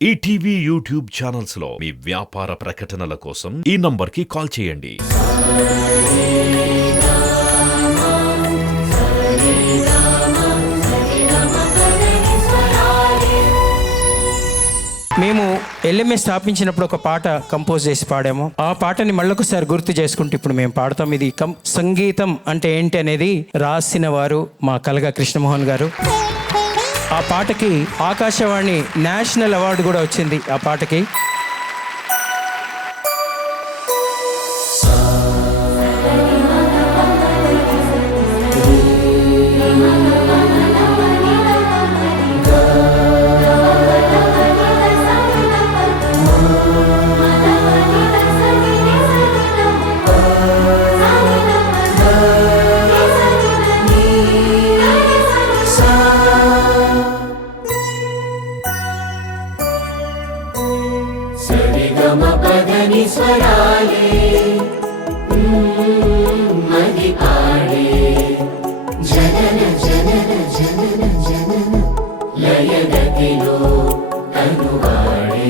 ETV YouTube channels లో మీ వ్యాపార ప్రకటనల కోసం ఈ నంబర్కి కాల్ చేయండి. మేము ఎల్ఎంఎస్ స్థాపించినప్పుడు ఒక పాట కంపోజ్ చేసి పాడాము. ఆ పాటని మళ్ళొకసారి గుర్తు చేసుకుంటూ ఇప్పుడు మేము పాడతాం. ఇది సంగీతం అంటే ఏంటి అనేది రాసిన వారు మా కలగా కృష్ణమోహన్ గారు. ఆ పాటకి ఆకాశవాణి నేషనల్ అవార్డు కూడా వచ్చింది. ఆ పాటకి స్వరాలే మది పాడే జనన జనన జనన జనన లయగతిలో అనువాడే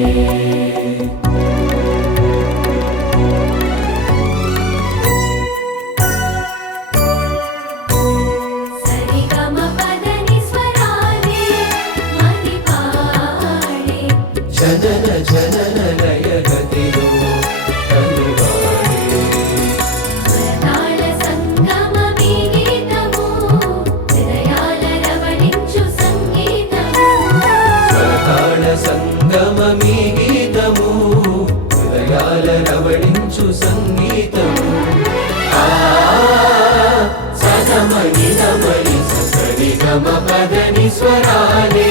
జనన జనన లయగతిలో సంగమీ గీతము హృదయాల రవళించు సంగీతము సగమని రమణి సరి గమ పదని స్వరాలే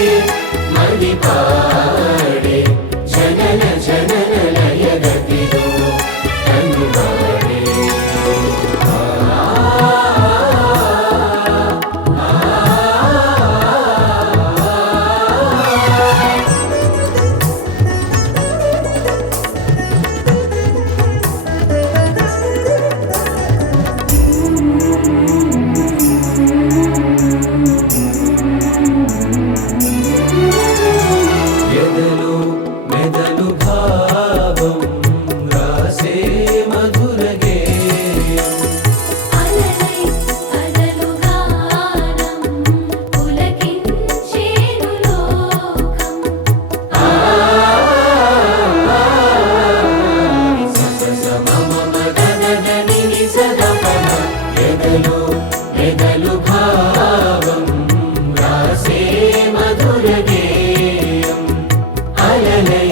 మది పాడే జనన జనన లయగతిలో అనువాడే మెదలు భావం రాసే మధుర గేయం మెదలు భావం రాసే మధుర గేయం అలలై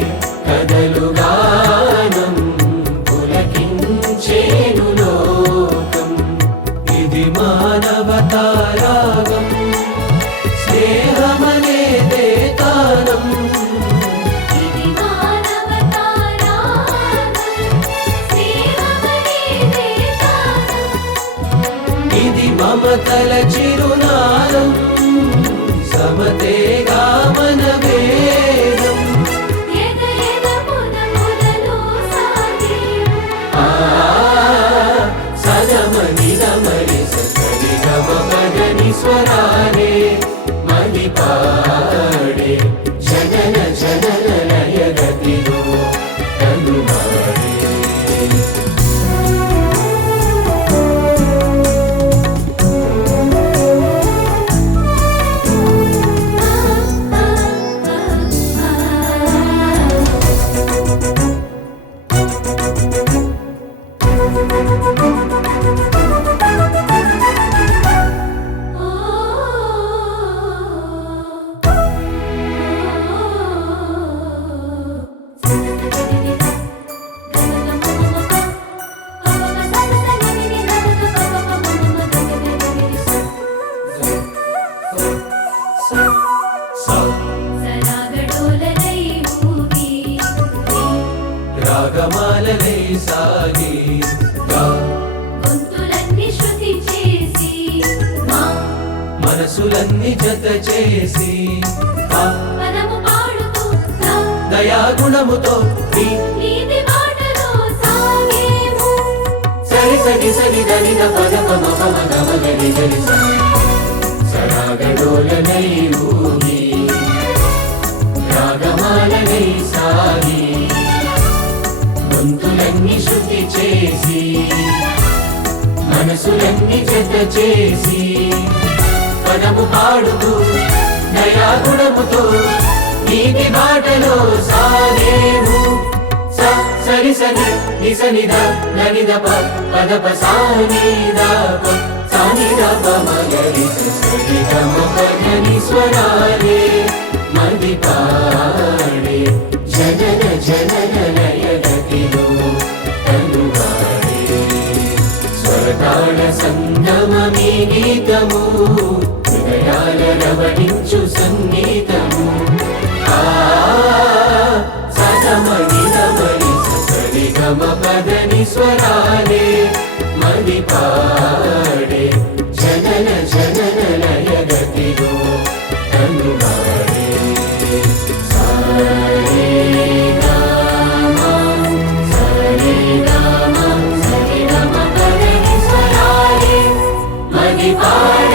కదలు గానం పులకించేను లోకం ఇది మానవతారాగం స్నేహమనే దేతానం ఇది మమతల చిరునాదం సమతేగా మన వేదం సగమని రమణి సరి గమ పదని స్వరాలే మది పాడే జనన జనన లయగతిలో అనువాడే రాగమాలలై సాగి గొంతులన్నీ శృతి చేసి మనసులన్నీ జత చేసి మనము పాడుతూ దయాగుణముతో నీతి బాటలో సాగేము సరి సరి సరి దని ద పద పమ పమ గమ గరి గరి సరాగడోలనై ఊగి రాగమాల జతనై సాగి గొంతులన్నీ శృతి చేసి మనసులన్నీ జత చేసి పదము పాడుతూ దయాగుణముతో నీతి బాటలో సాగేము సరి సని నిసనిద ననిద పదప సానిద సానిద మగరి సరి గమ పదని స్వరాలే మది పాడే జనన జనన లయగతిలో తనువాడే స్వరతాళ సంగమీ గీతము హృదయాల రవడించు సంగీతము సగమగిరమరి సరి గమ పదని స్వరాలే మది పాడే జనన జనన లయగతిలో తనువాడే సరే గమ సరే గమ సరి గమ పదని స్వరాలే మది పాడే